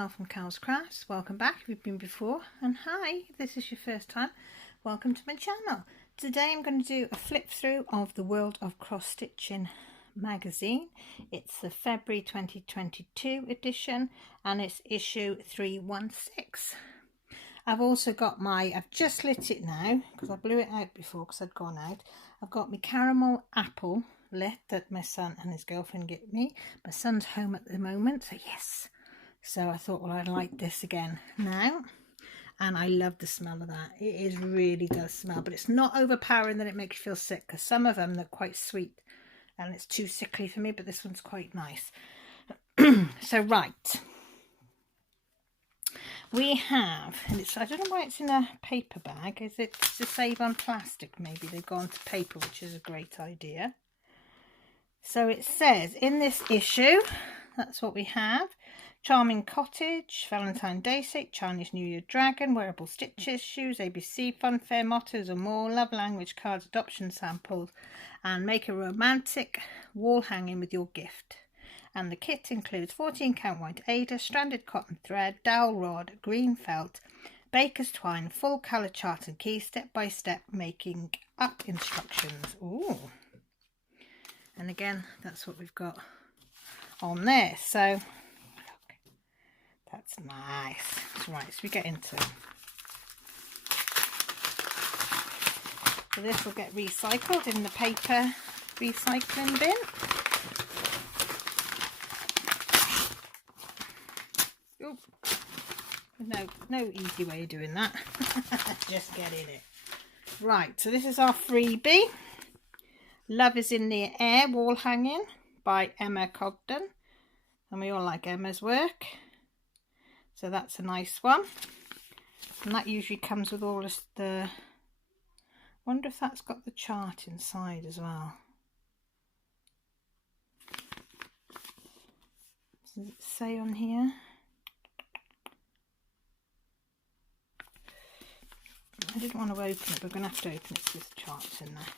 Cal from Cal's Crafts. Welcome back if you've been before, and hi if this is your first time. Welcome to my channel. Today I'm going to do a flip through of the World of Cross Stitching magazine. It's the February 2022 edition and it's issue 316. I've just lit it now because I blew it out before because I'd gone out. I've got my caramel apple lit that my son and his girlfriend gave me. My son's home at the moment, so yes. So I thought, well, I'd like this again now. And I love the smell of that. It really does smell, but it's not overpowering that it makes you feel sick, because some of them, they're quite sweet and it's too sickly for me, but this one's quite nice. So right, we have, and it's, I don't know why it's in a paper bag. Is it to save on plastic? Maybe they've gone to paper, which is a great idea. So it says in this issue, that's what we have: Charming Cottage, Valentine Day Set, Chinese New Year Dragon, Wearable Stitches, Shoes, ABC, Funfair, Mottos and more, Love Language Cards, Adoption Samples, and Make a Romantic Wall Hanging with Your Gift. And the kit includes 14 count white Aida, stranded cotton thread, dowel rod, green felt, baker's twine, full colour chart and key, step-by-step making up instructions. Ooh. And again, that's what we've got on there. So that's nice. Right, so we get into it. So this will get recycled in the paper recycling bin. Oop. No easy way of doing that. Just get in it. Right, so this is our freebie. Love is in the Air Wall Hanging by Emma Cogden. And we all like Emma's work. So that's a nice one. And that usually comes with all this, I wonder if that's got the chart inside as well. Does it say on here? I didn't want to open it, but we're going to have to open it with the charts in there.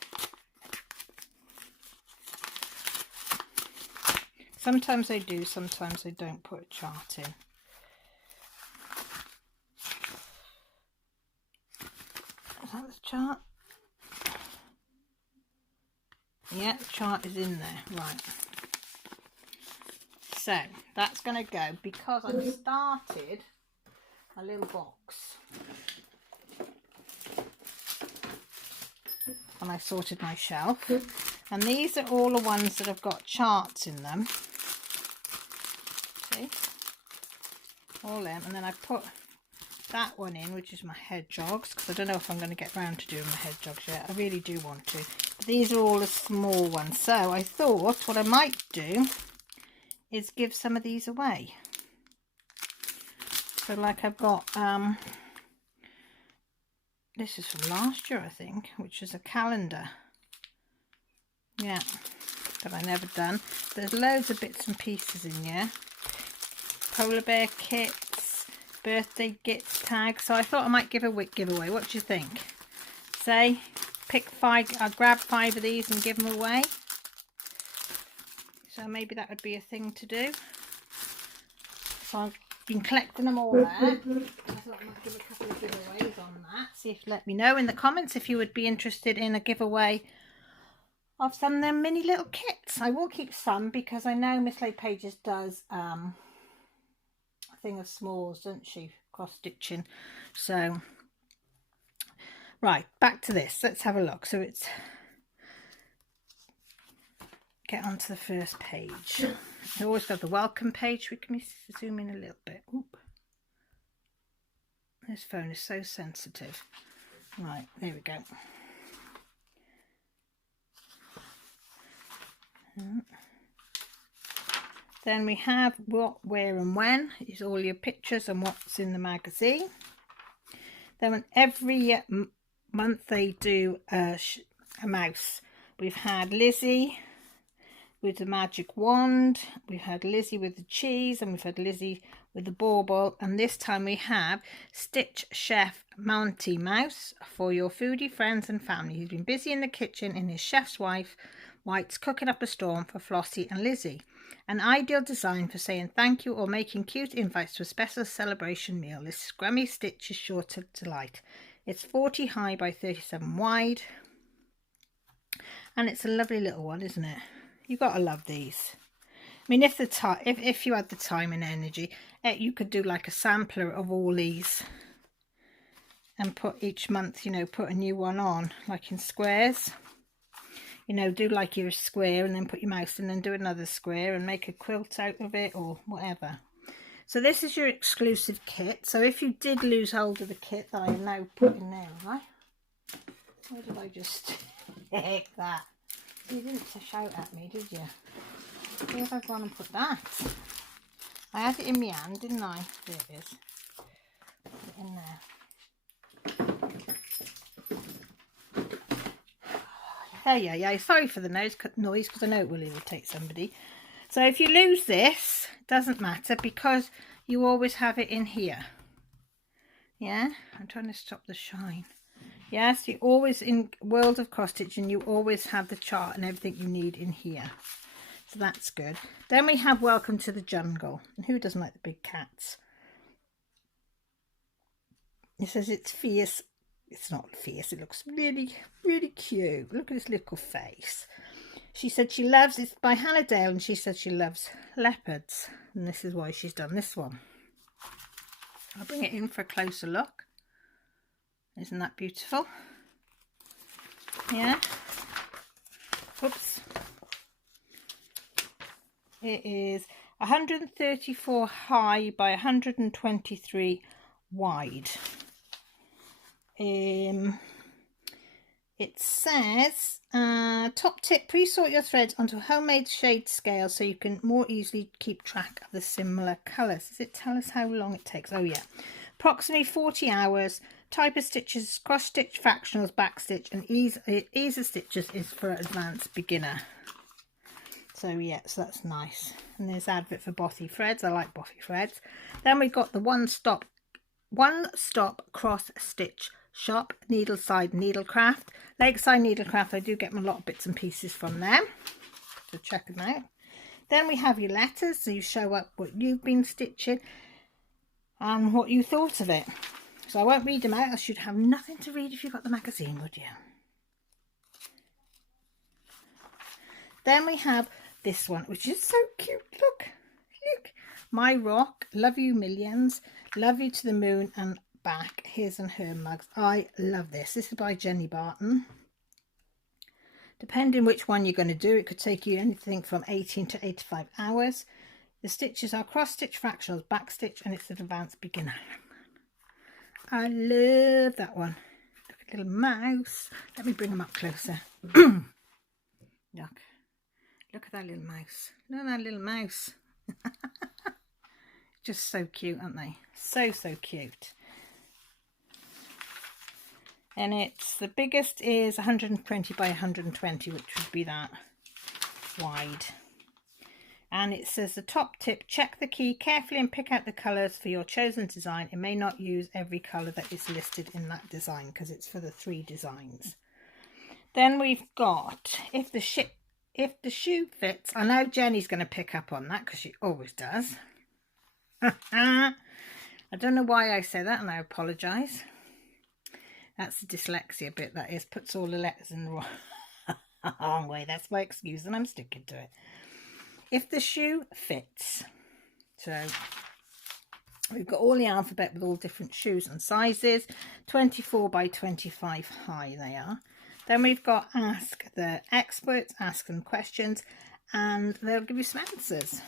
Sometimes they do, sometimes they don't put a chart in. Is that the chart? Yeah, the chart is in there. Right. So that's going to go, because I've started a little box. And I sorted my shelf. And these are all the ones that have got charts in them. See? All them. And then I put that one in, which is my hedgehogs, because I don't know if I'm going to get round to doing my hedgehogs yet. I really do want to. But these are all the small ones. So I thought what I might do is give some of these away. So like I've got, this is from last year, I think, which is a calendar. Yeah, that I never done. There's loads of bits and pieces in here. Polar bear kits, birthday gift tags. So I thought I might give a giveaway. What do you think? Say, pick 5. I'll grab 5 of these and give them away. So maybe that would be a thing to do. So I've been collecting them all there. I thought I might give a couple of giveaways on that. See if let me know in the comments if you would be interested in a giveaway of some of them mini little kits. I will keep some because I know Miss Lay Pages does a thing of smalls, doesn't she? Cross stitching. So right, back to this. Let's have a look. So it's, get onto the first page. I always got the welcome page. We can zoom in a little bit. Oop. This phone is so sensitive. Right, there we go. Then we have what, where and when is all your pictures and what's in the magazine. Then every month they do a mouse. We've had Lizzie with the magic wand, we've had Lizzie with the cheese, and we've had Lizzie with the bauble, and this time we have Stitch Chef Monty Mouse for your foodie friends and family who's been busy in the kitchen in his chef's wife White's Cooking Up a Storm for Flossie and Lizzie. An ideal design for saying thank you or making cute invites to a special celebration meal. This scrummy stitch is sure to delight. It's 40 high by 37 wide. And it's a lovely little one, isn't it? You've got to love these. I mean, if you had the time and energy, you could do like a sampler of all these and put each month, you know, put a new one on, like in squares. You know, do like your square and then put your mouse in and do another square and make a quilt out of it or whatever. So this is your exclusive kit. So if you did lose hold of the kit that I am now putting there, right? Where did I just take that? You didn't shout at me, did you? Where have I gone and put that? I had it in my hand, didn't I? There it is. Put it in there. Yeah. Sorry for the noise because I know it will irritate somebody. So if you lose this, it doesn't matter because you always have it in here. Yeah, I'm trying to stop the shine. Yes, you always, in World of Cross Stitching, you always have the chart and everything you need in here. So that's good. Then we have Welcome to the Jungle. And who doesn't like the big cats? It says it's fierce. It's not fierce. It looks really, really cute. Look at his little face. She said she loves, it's by Hannah Dale, and she said she loves leopards. And this is why she's done this one. I'll bring it in for a closer look. Isn't that beautiful? Yeah. Oops. It is 134 high by 123 wide. It says, top tip, pre-sort your threads onto a homemade shade scale so you can more easily keep track of the similar colours. Does it tell us how long it takes? Oh yeah. Approximately 40 hours. Type of stitches, cross stitch, fractionals, back stitch, and ease of stitches is for advanced beginner. So yeah, so that's nice. And there's advert for bothy threads. I like bothy threads. Then we've got the one stop cross stitch shop, Needleside Needlecraft. Lakeside Needlecraft, I do get a lot of bits and pieces from them, so check them out. Then we have your letters, so you show up what you've been stitching and what you thought of it. So I won't read them out. I should have nothing to read if you got the magazine, would you? Then we have this one, which is so cute. Look. My Rock, Love You Millions, Love You to the Moon and Back, His and Her mugs. I love this. This is by Jenny Barton. Depending which one you're going to do, it could take you anything from 18 to 85 hours. The stitches are cross stitch, fractionals, back stitch, and it's an advanced beginner. I love that one. Look at the little mouse. Let me bring them up closer. Look at that little mouse. Look at that little mouse. Just so cute, aren't they? So cute. And it's, the biggest is 120 by 120, which would be that wide. And it says the top tip, check the key carefully and pick out the colours for your chosen design. It may not use every colour that is listed in that design because it's for the 3 designs. Then we've got, if the shoe fits. I know Jenny's going to pick up on that because she always does. I don't know why I say that, and I apologise. That's the dyslexia bit, that is. Puts all the letters in the wrong way. That's my excuse, and I'm sticking to it. If the shoe fits. So we've got all the alphabet with all different shoes and sizes. 24 by 25 high they are. Then we've got Ask the Experts, ask them questions, and they'll give you some answers.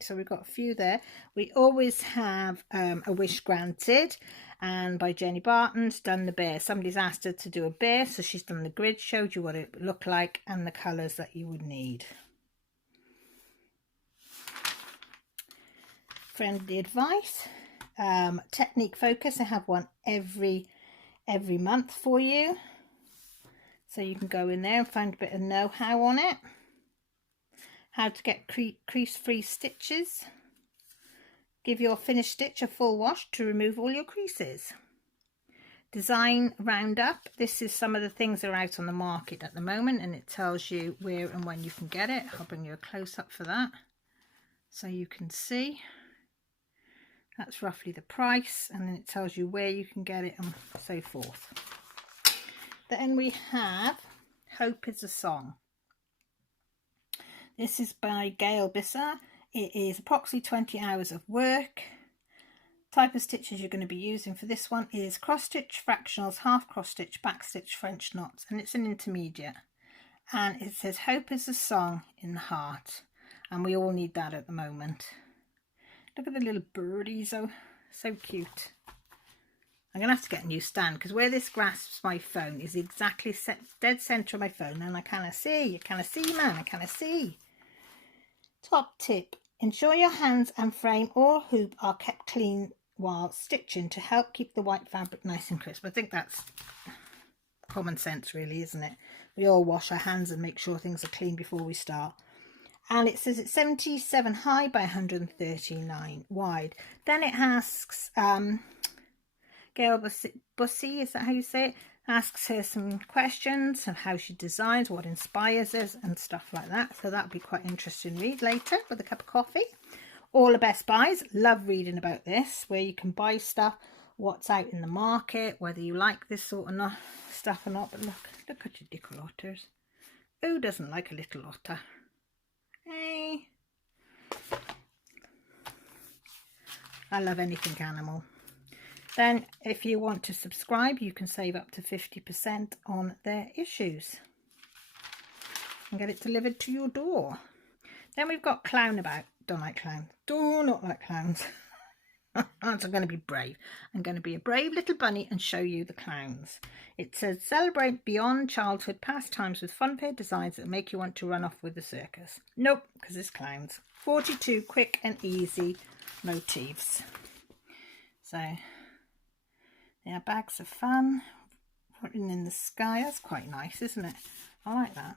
So we've got a few there. We always have A Wish Granted, and by Jenny Barton's done the bear. Somebody's asked her to do a bear, so she's done the grid, showed you what it would look like and the colours that you would need. Friendly advice, technique focus. I have one every month for you. So you can go in there and find a bit of know-how on it. How to get crease-free stitches. Give your finished stitch a full wash to remove all your creases. design roundup. This is some of the things that are out on the market at the moment, and it tells you where and when you can get it. I'll bring you a close-up for that so you can see. That's roughly the price, and then it tells you where you can get it and so forth. Then we have Hope is a Song. This is by Gail Bisser. It is approximately 20 hours of work. Type of stitches you're going to be using for this one is cross stitch, fractionals, half cross stitch, back stitch, French knots, and it's an intermediate. And it says hope is a song in the heart, and we all need that at the moment. Look at the little birdies, so cute. I'm going to have to get a new stand, because where this grasps my phone is exactly dead centre of my phone, and I kind of see, man, I kind of see. Top tip, ensure your hands and frame or hoop are kept clean while stitching to help keep the white fabric nice and crisp. I think that's common sense really, isn't it? We all wash our hands and make sure things are clean before we start. And it says it's 77 high by 139 wide. Then it asks, Gail Bussy, is that how you say it? Asks her some questions of how she designs, what inspires us and stuff like that. So that'll be quite interesting to read later with a cup of coffee. All the best buys. Love reading about this, where you can buy stuff, what's out in the market, whether you like this sort of stuff or not. But look at your little otters. Who doesn't like a little otter? Hey. I love anything animal. Then if you want to subscribe, you can save up to 50% on their issues and get it delivered to your door. Then we've got Clown About. Don't like clowns. Do not like clowns. So I'm going to be brave. I'm going to be a brave little bunny and show you the clowns. It says celebrate beyond childhood pastimes with fun pair designs that make you want to run off with the circus. Nope, because it's clowns. 42 quick and easy motifs. So yeah, bags of fun. Putting in the sky. That's quite nice, isn't it? I like that.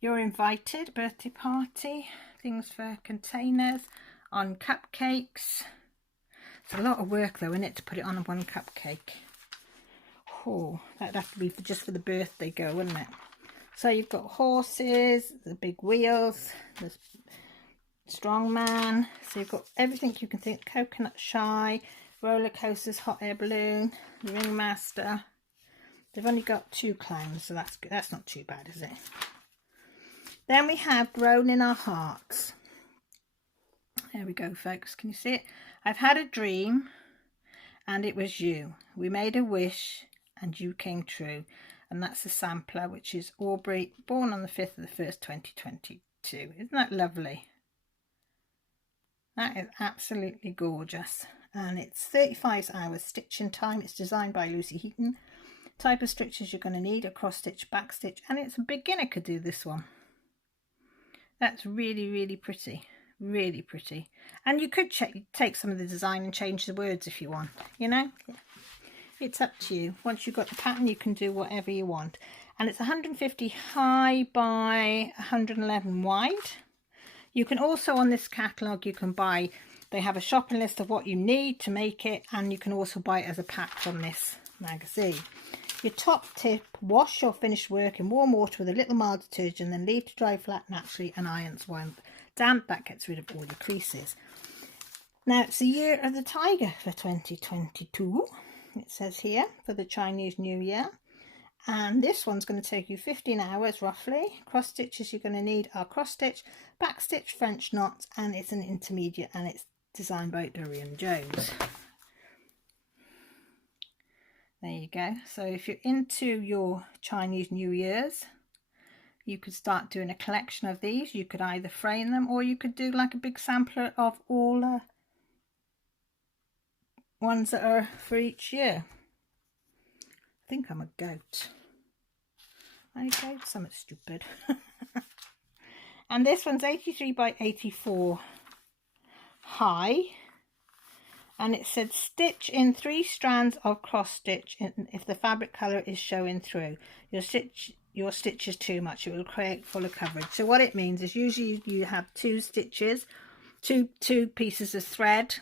You're invited. Birthday party. Things for containers. On cupcakes. It's a lot of work though, isn't it, to put it on one cupcake. Oh, that'd have to be just for the birthday girl, wouldn't it? So you've got horses, the big wheels, the strong man. So you've got everything you can think. Coconut shy, roller coasters, hot air balloon, the ringmaster. They've only got 2 clowns, so that's good. That's not too bad, is it? Then we have Grown in Our Hearts. There we go, folks. Can you see it? I've had a dream and it was you. We made a wish and you came true. And that's a sampler, which is Aubrey, born on the 5th of the 1st, 2022. Isn't that lovely? That is absolutely gorgeous. And it's 35 hours stitching time. It's designed by Lucy Heaton. Type of stitches you're going to need: a cross stitch, back stitch, and it's a beginner could do this one. That's really, really pretty. Really pretty. And you could take some of the design and change the words if you want, you know. It's up to you. Once you've got the pattern, you can do whatever you want. And it's 150 high by 111 wide. You can also, on this catalogue, you can buy, they have a shopping list of what you need to make it, and you can also buy it as a pack from this magazine. Your top tip: wash your finished work in warm water with a little mild detergent, then leave to dry flat naturally and irons when damp. That gets rid of all your creases. Now it's the year of the tiger for 2022, it says here, for the Chinese New Year. And this one's going to take you 15 hours roughly. Cross stitches you're going to need are cross stitch, back stitch, French knots, and it's an intermediate, and it's designed by Dorian Jones. There you go. So if you're into your Chinese New Year's, you could start doing a collection of these. You could either frame them, or you could do like a big sampler of all ones that are for each year. I think I'm a goat. I goat, something stupid. And this one's 83 by 84 high. And it said stitch in 3 strands of cross stitch if the fabric colour is showing through. Your stitch is too much, it will create fuller coverage. So what it means is usually you have 2 stitches, two pieces of thread,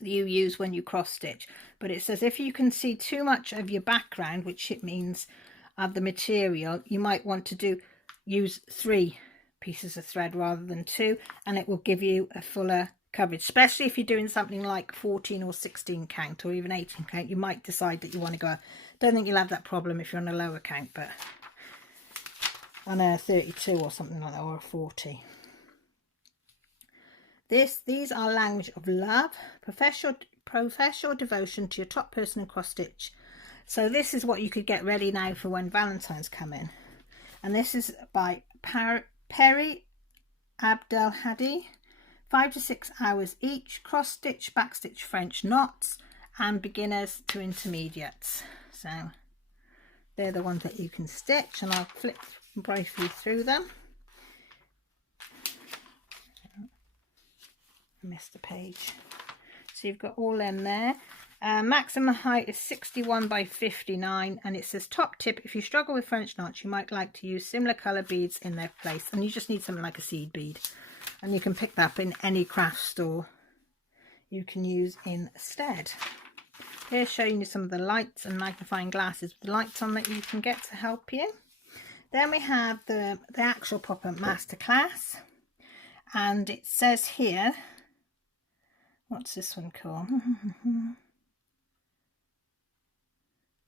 you use when you cross stitch. But it says if you can see too much of your background, which it means of the material, you might want to use 3 pieces of thread rather than 2, and it will give you a fuller coverage, especially if you're doing something like 14 or 16 count or even 18 count. You might decide that you want to go, don't think you'll have that problem if you're on a lower count, but on a 32 or something like that, or a 40. These are language of love, professional devotion to your top person in cross stitch. So this is what you could get ready now for when Valentine's come in. And this is by Perry Abdelhadi. 5 to 6 hours each, cross stitch, back stitch, French knots, and beginners to intermediates. So they're the ones that you can stitch, and I'll flip briefly through them. I missed a page. So you've got all them there. Maximum height is 61 by 59, and it says top tip, if you struggle with French knots, you might like to use similar colour beads in their place, and you just need something like a seed bead, and you can pick that up in any craft store you can use instead. Here's showing you some of the lights and magnifying glasses with the lights on that you can get to help you. Then we have the actual pop-up masterclass, and it says here, what's this one called?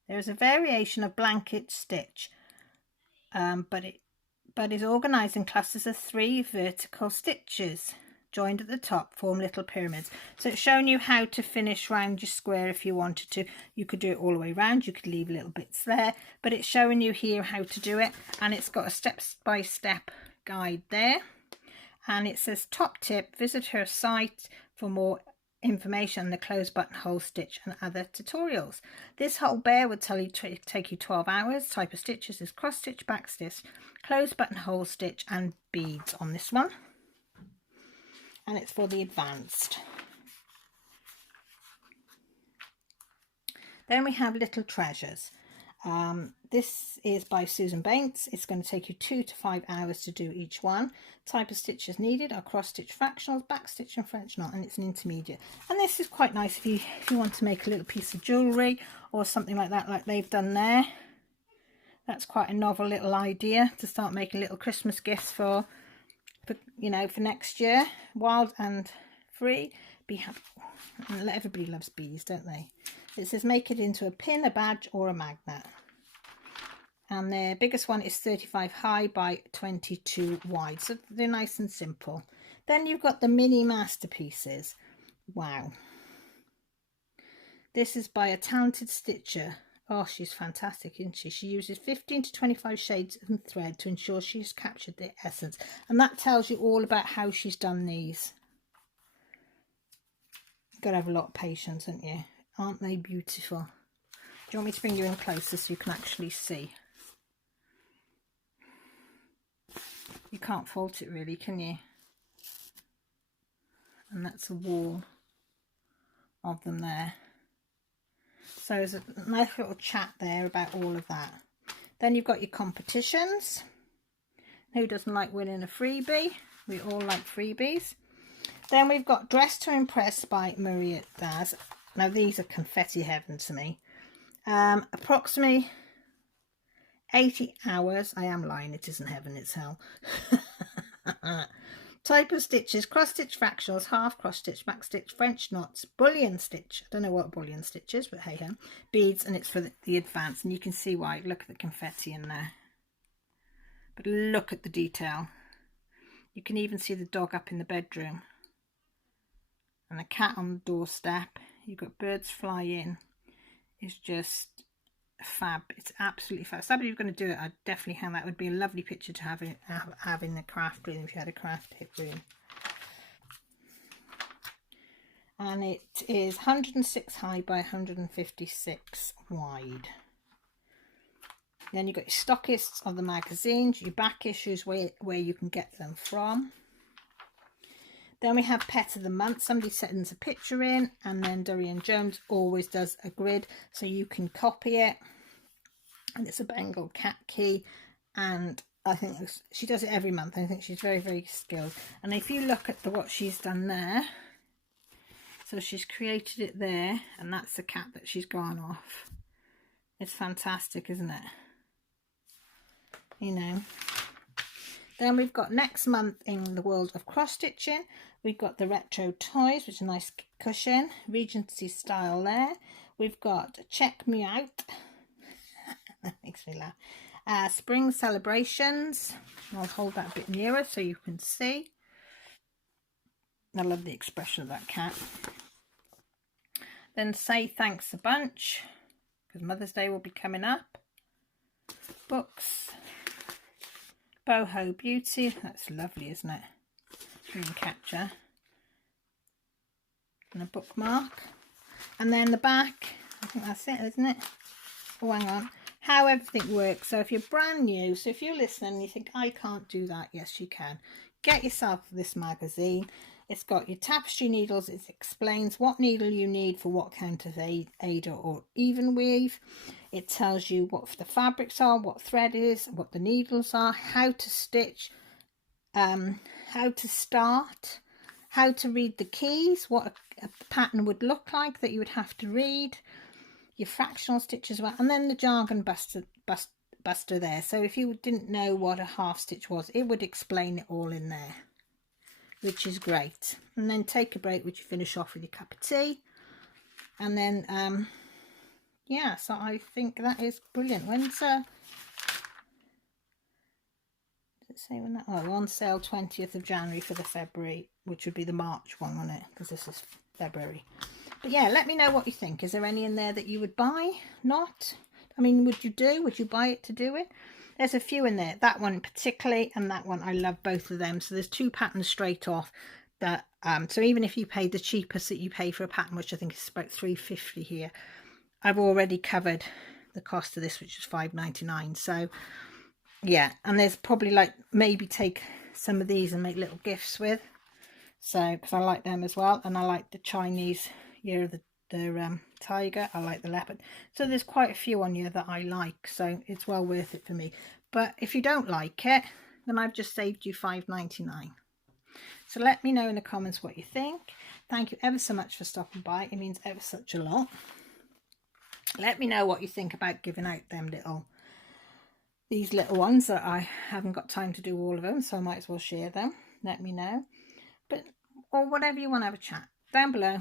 There's a variation of blanket stitch, but is organised in clusters of 3 vertical stitches joined at the top, form little pyramids. So it's showing you how to finish round your square if you wanted to. You could do it all the way around, you could leave little bits there, but it's showing you here how to do it, and it's got a step-by-step guide there. And it says top tip, visit her site for more information on the close buttonhole stitch and other tutorials. This whole bear would tell you to take you 12 hours. Type of stitches is cross stitch, back stitch, close buttonhole stitch, and beads on this one, and it's for the advanced. Then we have Little Treasures. This is by Susan Bates. It's going to take you 2 to 5 hours to do each one. Type of stitches needed are cross stitch, fractionals, back stitch, and French knot, and it's an intermediate. And this is quite nice if you want to make a little piece of jewellery or something like that, like they've done there. That's quite a novel little idea to start making little Christmas gifts for next year. Wild and free, be happy. Everybody loves bees, don't they? It says make it into a pin, a badge, or a magnet. And the biggest one is 35 high by 22 wide, so they're nice and simple. Then you've got the mini masterpieces. Wow. This is by a talented stitcher. Oh, she's fantastic, isn't she? She uses 15 to 25 shades of thread to ensure she's captured the essence. And that tells you all about how she's done these. You've got to have a lot of patience, haven't you? Aren't they beautiful? Do you want me to bring you in closer so you can actually see? You can't fault it really, can you? And that's a wall of them there. So there's a nice little chat there about all of that. Then you've got your competitions. Who doesn't like winning a freebie? We all like freebies. Then we've got Dress to Impress by Maria Daz. Now these are confetti heaven to me. Approximately 80 hours. I am lying, it isn't heaven, it's hell. Type of stitches, cross stitch, fractionals, half cross stitch, back stitch, French knots, bullion stitch. I don't know what bullion stitch is, but hey ho. Beads, and it's for the advanced, and you can see why. Look at the confetti in there. But look at the detail. You can even see the dog up in the bedroom. And the cat on the doorstep. You've got birds fly in. It's just fab. It's absolutely fab. Somebody who's going to do it, I'd definitely have that. Would be a lovely picture to have in the craft room if you had a craft hit room. And it is 106 high by 156 wide. Then you've got your stockists of the magazines, your back issues where you can get them from. Then we have Pet of the Month. Somebody sends a picture in, and then Dorian Jones always does a grid, so you can copy it. And it's a Bengal cat key, and I think she does it every month. I think she's very, very skilled. And if you look at what she's done there, So she's created it there, and that's the cat that she's gone off. It's fantastic, isn't it? You know. Then we've got next month in the world of cross stitching, we've got the retro toys, which is a nice cushion, Regency style there. We've got Check Me Out. That makes me laugh. Spring Celebrations. I'll hold that a bit nearer so you can see. I love the expression of that cat. Then Say Thanks a Bunch, because Mother's Day will be coming up. Books. Boho Beauty. That's lovely, isn't it? Dream Catcher. And a bookmark. And then the back. I think that's it, isn't it? Oh, hang on. How everything works. So if you're brand new, so if you're listening and you think, I can't do that, yes you can. Get yourself this magazine. It's got your tapestry needles. It explains what needle you need for what count of Ada or even weave. It tells you what the fabrics are, what thread is, what the needles are, how to stitch, how to start, how to read the keys, what a pattern would look like that you would have to read, your fractional stitch as well, and then the jargon buster there. So if you didn't know what a half stitch was, it would explain it all in there, which is great. And then take a break, which you finish off with your cup of tea. And then yeah, so I think that is brilliant. When's does it say when that? Oh, on sale 20th of January for the February, which would be the March one, wouldn't it? Because this is February. But yeah, let me know what you think. Is there any in there that you would buy? Not? I mean, would you buy it to do it? There's a few in there. That one particularly, and that one, I love both of them. So there's two patterns straight off that so even if you paid the cheapest that you pay for a pattern, which I think is about $3.50 here, I've already covered the cost of this, which is $5.99. So yeah, and there's probably like maybe take some of these and make little gifts with. So because I like them as well, and I like the Chinese Year of the tiger. I like the leopard. So there's quite a few on here that I like, so it's well worth it for me. But if you don't like it, then I've just saved you $5.99. So let me know in the comments what you think. Thank you ever so much for stopping by. It means ever such a lot. Let me know what you think about giving out them these little ones that I haven't got time to do all of them, so I might as well share them. Let me know. But or whatever you want to have a chat down below.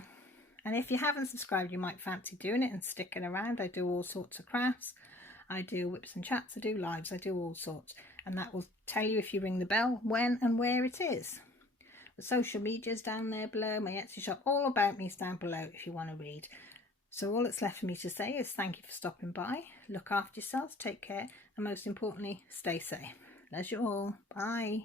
And if you haven't subscribed, you might fancy doing it and sticking around. I do all sorts of crafts. I do whips and chats. I do lives. I do all sorts. And that will tell you if you ring the bell when and where it is. The social media's down there below. My Etsy shop. All about me is down below if you want to read. So all that's left for me to say is thank you for stopping by. Look after yourselves. Take care. And most importantly, stay safe. Love you all. Bye.